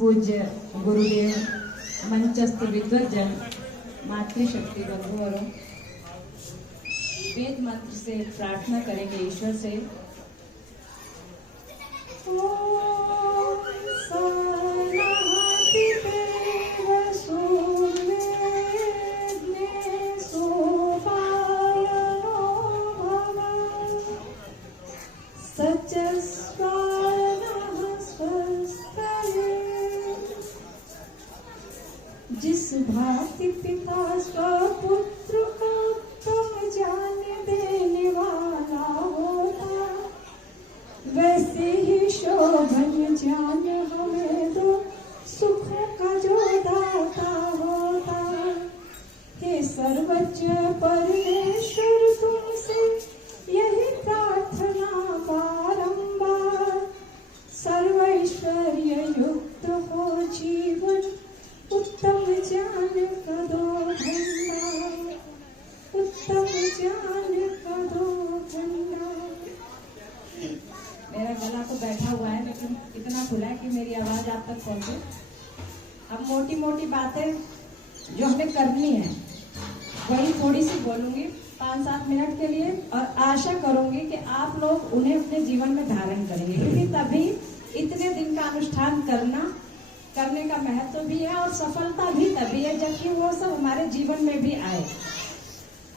पूज्य गुरुदेव, मंचस्थ विद्वजन, मातृशक्ति बंधुओं, वेद मंत्र से प्रार्थना करेंगे ईश्वर से। ओम सहनावतु सोपायनो भव सचस्वानः स्वस्तये। जिस भांति पिता स्वपुत्र को तुम जान देने वाला होता, वैसे ही शोभन जान हमें दो सुखों का जो दाता होता। हे सर्वज्ञ परमेश्वर, तुमसे यही प्रार्थना बारंबार, सर्वैश्वर्य युक्त हो जीवन, उत्तम ज्ञान का दो भंडार, उत्तम ज्ञान का दो भंडार। मेरा गला तो बैठा हुआ है, लेकिन इतना खुला है कि मेरी आवाज आप तक पहुंचे। अब मोटी मोटी बातें जो हमें करनी है वही थोड़ी सी बोलूंगी 5-7 मिनट के लिए, और आशा करूंगी कि आप लोग उन्हें अपने जीवन में धारण करेंगे, क्योंकि तभी इतने दिन का अनुष्ठान करने का महत्व भी है और सफलता भी तभी है जबकि वो सब हमारे जीवन में भी आए।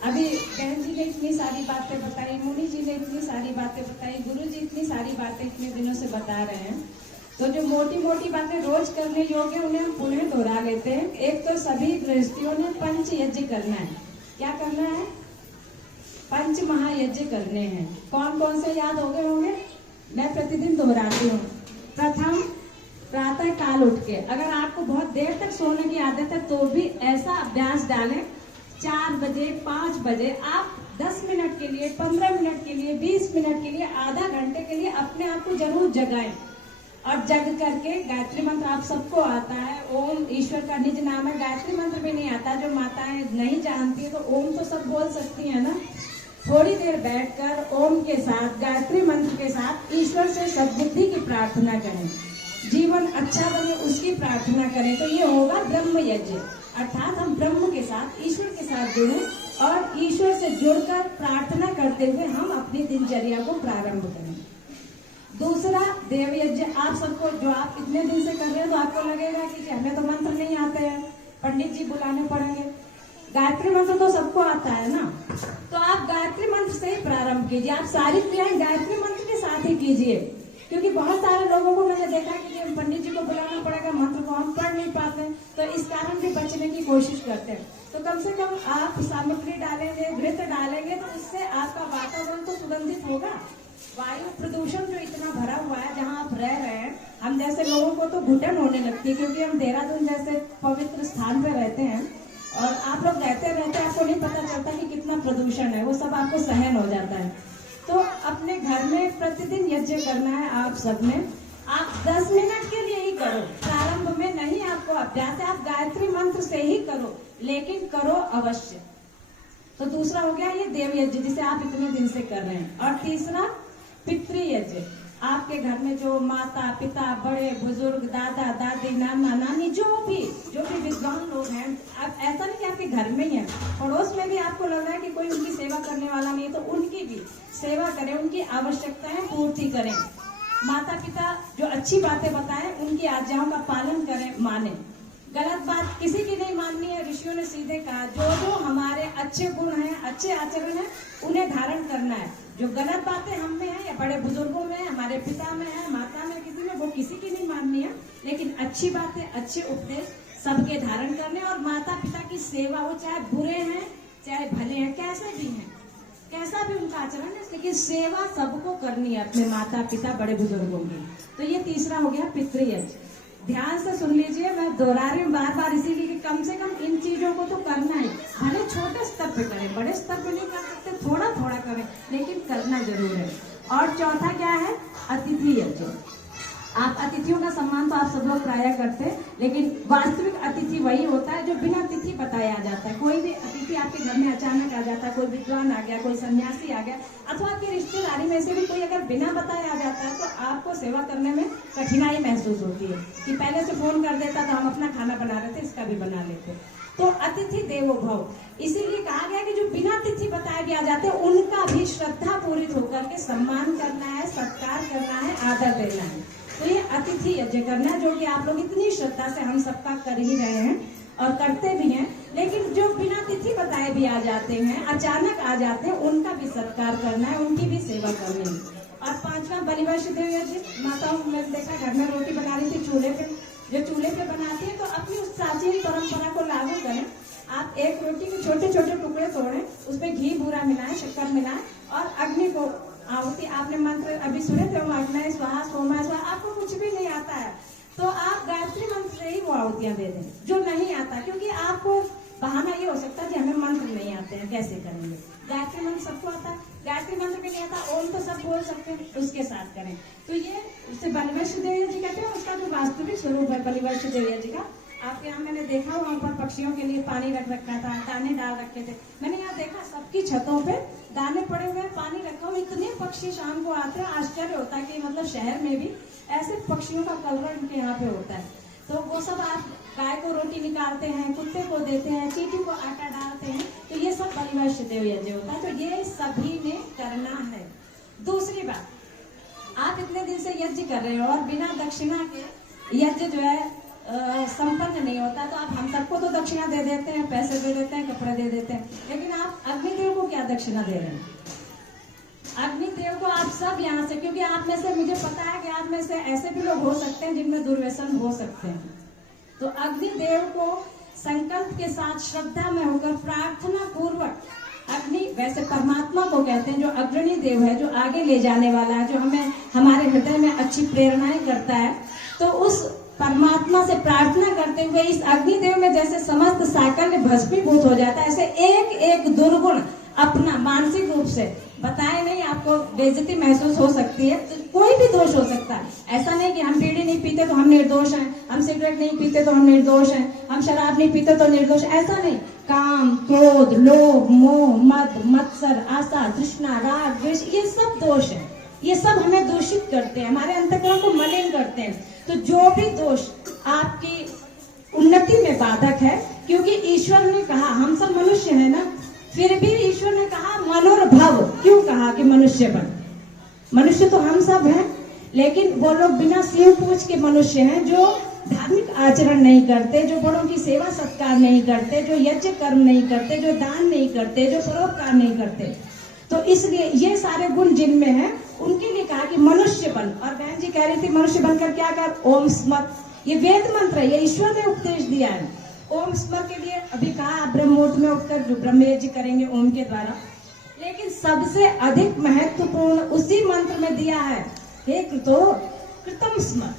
अभी बहन जी ने इतनी सारी बातें बताई, मुनि जी ने इतनी सारी बातें बताई, गुरु जी इतनी सारी बातें इतने दिनों से बता रहे हैं। तो जो मोटी मोटी बातें रोज करने योग्य उन्हें हम पुनः दोहरा लेते हैं। एक तो सभी गृहस्थियों ने पंच यज्ञ करना है। क्या करना है? पंच महायज्ञ करने हैं। कौन कौन से याद हो गए होंगे? मैं प्रतिदिन दोहराती हूँ। प्रथम, प्रातः काल उठ के, अगर आपको बहुत देर तक सोने की आदत है तो भी ऐसा अभ्यास डालें 4 बजे 5 बजे आप 10 मिनट के लिए, 15 मिनट के लिए, 20 मिनट के लिए, आधा घंटे के लिए अपने आप को जरूर जगाएं। और जग करके गायत्री मंत्र आप सबको आता है। ओम ईश्वर का निज नाम है। गायत्री मंत्र भी नहीं आता, जो माताएं नहीं जानती है तो ओम तो सब बोल सकती है ना। थोड़ी देर बैठकर ओम के साथ, गायत्री मंत्र के साथ ईश्वर से सद्बुद्धि की प्रार्थना करें, जीवन अच्छा बने उसकी प्रार्थना करें। तो ये होगा ब्रह्म यज्ञ, अर्थात हम ब्रह्म के साथ, ईश्वर के साथ जुड़े और ईश्वर से जुड़कर प्रार्थना करते हुए हम अपनी दिनचर्या को प्रारंभ करें। दूसरा, देव यज्ञ। आप सबको, जो आप इतने दिन से कर रहे हैं तो आपको लगेगा कि हमें तो मंत्र नहीं आते हैं, पंडित जी बुलाने पड़ेंगे। गायत्री मंत्र तो सबको आता है ना, तो आप गायत्री मंत्र से ही प्रारंभ कीजिए। आप सारी क्रियाएं गायत्री मंत्र के साथ ही कीजिए, क्योंकि बहुत सारे लोगों को मैंने देखा कि पंडित जी को बुलाना पड़ेगा, मंत्र को हम पढ़ नहीं पाते, तो इस कारण भी बचने की कोशिश करते हैं। तो कम से कम आप सामग्री डालेंगे, घृत डालेंगे, तो उससे आपका वातावरण तो सुगंधित होगा। वायु प्रदूषण जो इतना भरा हुआ है जहाँ आप रह रहे हैं, हम जैसे लोगों को तो घुटन होने लगती है, क्योंकि हम देहरादून जैसे पवित्र स्थान पे रहते हैं और आप लोग रहते आपको नहीं पता चलता कि कितना प्रदूषण है, वो सब आपको सहन हो जाता है। तो अपने घर में प्रतिदिन यज्ञ करना है आप सबने। आप 10 मिनट के लिए ही करो, प्रारंभ में नहीं आपको अभ्यास है, आप गायत्री मंत्र से ही करो, लेकिन करो अवश्य। तो दूसरा हो गया ये देव यज्ञ, जिसे आप इतने दिन से कर रहे हैं। और तीसरा, पितृ यज्ञ। आपके घर में जो माता पिता, बड़े बुजुर्ग, दादा दादी, नाना नानी, जो भी विद्वान लोग हैं, अब ऐसा नहीं कि आपके घर में ही है, पड़ोस में भी आपको लग रहा है कि कोई उनकी सेवा करने वाला नहीं है, तो उनकी भी सेवा करें, उनकी आवश्यकताएं पूर्ति करें। माता पिता जो अच्छी बातें बताएं, उनकी आज्ञाओं का पालन करें, माने। गलत बात किसी की नहीं माननी है। ऋषियों ने सीधे कहा, जो हमारे अच्छे गुण हैं, अच्छे आचरण हैं, उन्हें धारण करना है। जो गलत बातें हम में है या बड़े बुजुर्गों में है, हमारे पिता में है, माता में, किसी में, वो किसी की नहीं माननी है, लेकिन अच्छी बातें, अच्छे उपदेश सबके धारण करने। और माता पिता की सेवा, वो चाहे बुरे हैं चाहे भले हैं, कैसे भी हैं, कैसा भी उनका आचरण है, लेकिन सेवा सबको करनी है अपने माता पिता, बड़े बुजुर्गों की। तो ये तीसरा हो गया पितृ यज्ञ। ध्यान से सुन लीजिए, मैं दोहरा रही हूँ बार बार इसीलिए कि कम से कम इन चीजों को तो करना है। भले छोटे स्तर पे करें, बड़े स्तर पे नहीं कर सकते, थोड़ा थोड़ा करें, लेकिन करना जरूर है। और चौथा क्या है? अतिथि यज्ञ। आप अतिथियों का सम्मान तो आप सब लोग प्राय करते हैं, लेकिन वास्तविक अतिथि वही होता है जो बिना तिथि बताए आ जाता है। कोई भी अतिथि आपके घर में अचानक आ जाता है, कोई विद्वान आ गया, कोई सन्यासी आ गया, अथवा आपकी रिश्तेदारी में से भी कोई अगर बिना बताए आ जाता है, तो आपको सेवा करने में कठिनाई महसूस होती है कि पहले से फोन कर देता तो हम अपना खाना बना रहे थे, इसका भी बना लेते। तो अतिथि देवो भव, इसीलिए कहा गया कि जो बिना तिथि बताए भी आ जाते हैं उनका भी श्रद्धा पूरित होकर के सम्मान करना है, सत्कार करना है, आदर देना है। तो ये अतिथि यज्ञ करना है, जो कि आप लोग इतनी श्रद्धा से हम सबका कर ही रहे हैं और करते भी हैं। लेकिन जो बिना तिथि बताए भी आ जाते हैं, अचानक आ जाते हैं, उनका भी सत्कार करना है, उनकी भी सेवा करनी है। और पांचवा बलिवर्ष देव यज्ञ, माताओं में देखा घर में रोटी बना रही थी चूल्हे पे, जो चूल्हे पे बनाती है तो अपनी उस प्राचीन परंपरा को लागू करें। आप एक रोटी के छोटे छोटे टुकड़े तोड़ें, उसमें घी बूरा मिलाएं, शक्कर मिलाएं और अग्नि को आहुति, आपने मंत्र अभी सुने थे, अग्नि स्वाहा सोमा स्वाहा, आपको कुछ भी नहीं आता है तो आप गायत्री मंत्र से ही वो आहुतियां दे दें। जो नहीं आता, क्योंकि आपको बहाना ये हो सकता है कि हमें मंत्र नहीं आते हैं, कैसे करेंगे। गायत्री मंत्र सबको आता है, गायत्री मंत्र भी नहीं आता, ओम तो सब बोल सकते हैं, उसके साथ करें। तो ये उसे बलिवर्ष देव जी कहते हैं। उसका जो वास्तविक स्वरूप है बलिवर्ष देव जी का, आपके यहाँ मैंने देखा वहाँ पर पक्षियों के लिए पानी रख रखा था, दाने डाल रखे थे। मैंने यहाँ देखा सबकी छतों पे दाने पड़े हुए, पानी रखा हुआ। इतने पक्षी शाम को आते हैं, आश्चर्य होता है कि मतलब शहर में भी ऐसे पक्षियों का कलरव इनके यहाँ पे होता है। तो वो सब आप गाय को रोटी निकालते हैं, कुत्ते को देते हैं, चींटी को आटा डालते हैं, तो ये सब बलिवर्ष देव यज्ञ होता है। तो ये सभी ने करना है। दूसरी बात, आप इतने दिन से यज्ञ कर रहे हो और बिना दक्षिणा के यज्ञ जो है संपन्न नहीं होता। तो आप हम सबको तो दक्षिणा दे देते हैं, पैसे दे देते हैं, कपड़े दे देते हैं, लेकिन आप अग्निदेव को क्या दक्षिणा दे रहे हैं? अग्निदेव को आप सब यहाँ से, क्योंकि आप में से मुझे पता है कि आप में से ऐसे भी लोग हो सकते हैं जिनमें दुर्व्यसन हो सकते हैं। तो अग्निदेव को संकल्प के साथ श्रद्धा में होकर प्रार्थना पूर्वक, अग्नि वैसे परमात्मा को कहते हैं, जो अग्रणी देव है, जो आगे ले जाने वाला है, जो हमें हमारे हृदय में अच्छी प्रेरणाएं करता है। तो उस परमात्मा से प्रार्थना करते हुए इस अग्निदेव में जैसे समस्त साकल्य भस्मीभूत हो जाता है, ऐसे एक एक दुर्गुण अपना मानसिक रूप से बताए नहीं, आपको बेइज्जती महसूस हो सकती है, तो कोई भी दोष हो सकता है। ऐसा नहीं कि हम बीड़ी नहीं पीते तो हम निर्दोष हैं, हम सिगरेट नहीं पीते तो हम निर्दोष हैं, हम शराब नहीं पीते तो निर्दोष, ऐसा नहीं। काम, क्रोध, लोभ, मोह, मद, मत्सर, आशा, तृष्णा, राग, द्वेष, ये सब दोष है। ये सब हमें दूषित करते हैं, हमारे अंतःकरण को मलिन करते हैं। तो जो भी दोष आपकी उन्नति में बाधक है, क्योंकि ईश्वर ने कहा, हम सब मनुष्य है ना, फिर भी ईश्वर ने कहा मनोर्भव, क्यों कहा कि मनुष्य बन? मनुष्य तो हम सब हैं, लेकिन वो लोग बिना सिर पूछ के मनुष्य हैं, जो धार्मिक आचरण नहीं करते, जो बड़ों की सेवा सत्कार नहीं करते, जो यज्ञ कर्म नहीं करते, जो दान नहीं करते, जो परोपकार नहीं करते। तो इसलिए ये सारे गुण जिनमें हैं, उनके लिए कहा कि मनुष्य बन। और बहन जी कह रही थी मनुष्य बनकर क्या कर? ओम स्मर, ये वेद मंत्र है, ये ईश्वर ने उपदेश दिया है। ओम स्मर के लिए अभी कहा आप ब्रह्म मुहूर्त में उठकर जो ब्रह्म यज्ञ करेंगे ओम के द्वारा, लेकिन सबसे अधिक महत्वपूर्ण उसी मंत्र में दिया है, हे कृतो कृतम स्मर,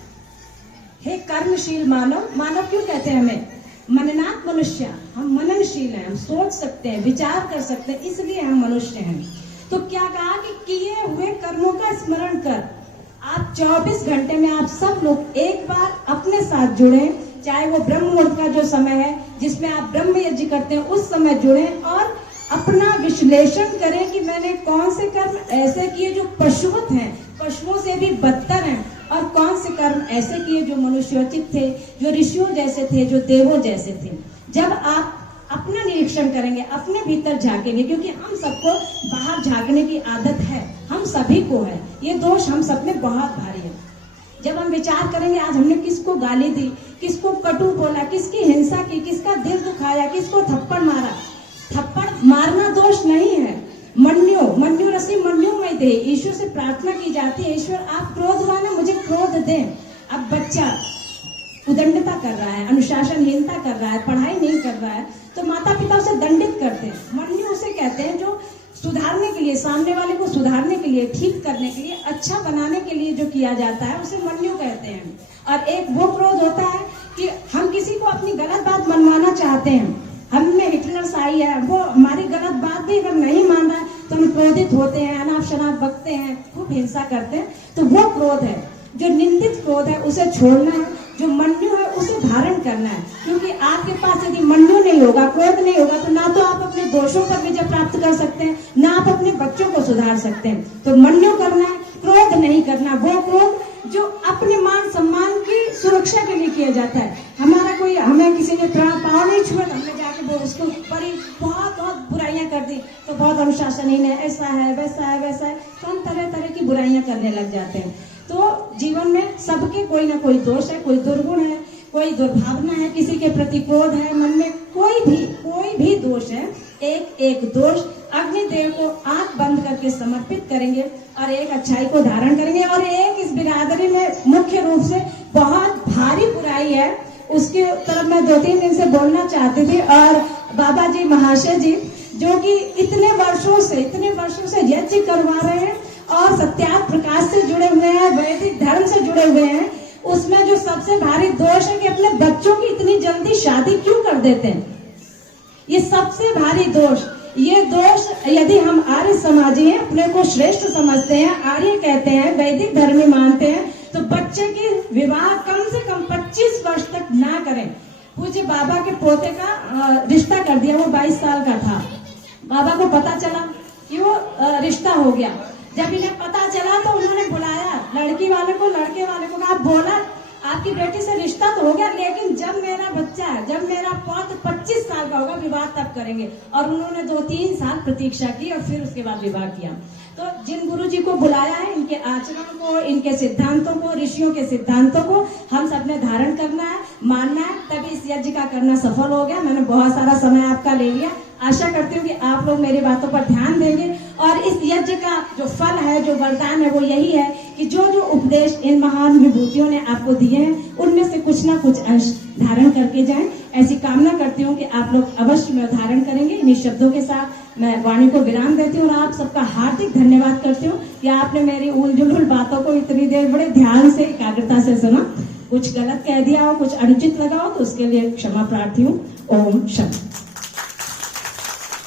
हे कर्मशील मानव। मानव क्यों कहते हैं हमें? मननात् मनुष्य, हम मननशील हैं, हम सोच सकते हैं, विचार कर सकते हैं, इसलिए हम मनुष्य हैं। तो क्या कहा कि किए हुए कर्मों का स्मरण कर। आप 24 घंटे में आप सब लोग एक बार अपने साथ जुड़े, चाहे वो ब्रह्म मुहूर्त का जो समय है जिसमें आप ब्रह्म यज्ञ करते हैं, उस समय जुड़े और अपना विश्लेषण करें कि मैंने कौन से कर्म ऐसे किए जो पशुवत हैं, पशुओं से भी बदतर हैं, और कौन से कर्म ऐसे किए जो मनुष्योचित थे, जो ऋषियों जैसे थे, जो देवों जैसे थे। जब आप अपना निरीक्षण करेंगे, अपने भीतर झांकेंगे, क्योंकि हम सबको बाहर झांकने की आदत है, हम सभी को है, ये दोष हम सब में बहुत भारी है। जब हम विचार करेंगे आज हमने किसको गाली दी, किसको कटु बोला, किसकी हिंसा की, किसका दिल दुखाया, किसको थप्पड़ मारा। थप्पड़ मारना दोष नहीं है। मन्यु रसी मन्यु में दे, ईश्वर से प्रार्थना की जाती है, ईश्वर आप क्रोधवान है, मुझे क्रोध दें। अब बच्चा उदंडता कर रहा है, अनुशासनहीनता कर रहा है, पढ़ाई नहीं कर रहा है, तो माता पिता उसे दंडित करते हैं। मन्यु उसे कहते हैं जो सुधारने के लिए, सामने वाले को सुधारने के लिए, ठीक करने के लिए, अच्छा बनाने के लिए जो किया जाता है, उसे मन्यु कहते हैं। और एक वो क्रोध होता है कि हम किसी को अपनी गलत बात मनवाना चाहते हैं, हम में हिटलर साई है, वो हमारी गलत बात भी अगर नहीं मान रहा है तो हम क्रोधित होते हैं, अनाप शनाप बकते हैं, खूब हिंसा करते हैं। तो वो क्रोध है, जो निंदित क्रोध है उसे छोड़ना है, जो मन्यु है उसे धारण करना है। क्योंकि आपके पास यदि मन्यु नहीं होगा, क्रोध नहीं होगा, तो ना तो आप अपने दोषों पर विजय प्राप्त कर सकते हैं, ना आप अपने बच्चों को सुधार सकते हैं। तो मन्यु करना है, क्रोध नहीं करना। वो क्रोध जो अपने मान सम्मान की सुरक्षा के लिए किया जाता है। हमारा कोई, हमें किसी ने पाँव नहीं छुआ तो हमने जाके वो उसके ऊपर ही बहुत बहुत बुराइयां कर दी, तो बहुत अनुशासनहीन है, ऐसा है वैसा है वैसा है, तो हम तरह तरह की बुराइयां करने लग जाते हैं। तो जीवन में सबके कोई ना कोई दोष है, कोई दुर्गुण है, कोई दुर्भावना है, किसी के प्रति क्रोध है, मन में कोई भी दोष है, एक एक दोष अग्निदेव को आंख बंद करके समर्पित करेंगे और एक अच्छाई को धारण करेंगे। और एक इस बिरादरी में मुख्य रूप से बहुत भारी बुराई है, उसके तरफ मैं 2-3 दिन से बोलना चाहती थी। और बाबा जी महाशय जी जो कि इतने वर्षों से यज्ञ करवा रहे हैं और सत्याग्रह प्रकाश से जुड़े हुए हैं, वैदिक धर्म से जुड़े हुए हैं, उसमें जो सबसे भारी दोष है कि अपने बच्चों की इतनी जल्दी शादी क्यों कर देते हैं, ये सबसे भारी दोष। ये दोष यदि हम आर्य समाजी हैं, अपने को श्रेष्ठ समझते हैं, आर्य कहते हैं, वैदिक धर्म में मानते हैं, तो बच्चे की विवाह कम से कम 25 वर्ष तक ना करें। पूज्य बाबा के पोते का रिश्ता कर दिया, वो 22 साल का था। बाबा को पता चला कि वो रिश्ता हो गया। जब इन्हें पता चला तो उन्होंने बुलाया लड़की वाले को, लड़के वाले को, कहा बोला आपकी बेटी से रिश्ता तो हो गया, लेकिन जब मेरा बच्चा है, जब मेरा पौत्र 25 साल का होगा, विवाह तब करेंगे। और उन्होंने 2-3 साल प्रतीक्षा की और फिर उसके बाद विवाह किया। तो जिन गुरु जी को बुलाया है, इनके आचरण को, इनके सिद्धांतों को, ऋषियों के सिद्धांतों को हम सबने धारण करना है, मानना है, तभी इस यज्ञ का करना सफल हो गया। मैंने बहुत सारा समय आपका ले लिया, आशा करती हूँ कि आप लोग मेरी बातों पर ध्यान देंगे। और इस यज्ञ का जो फल है, जो वरदान है, वो यही है कि जो जो उपदेश इन महान विभूतियों ने आपको दिए हैं, उनमें से कुछ ना कुछ अंश धारण करके जाएं। ऐसी कामना करती हूँ कि आप लोग अवश्य में धारण करेंगे। इन्हीं शब्दों के साथ मैं वाणी को विराम देती हूँ और आप सबका हार्दिक धन्यवाद करती हूँ कि आपने मेरी उलझुल बातों को इतनी देर बड़े ध्यान से, एकाग्रता से सुना। कुछ गलत कह दिया हो, कुछ अनुचित लगा हो तो उसके लिए क्षमा प्रार्थी हूँ। ओम शांति।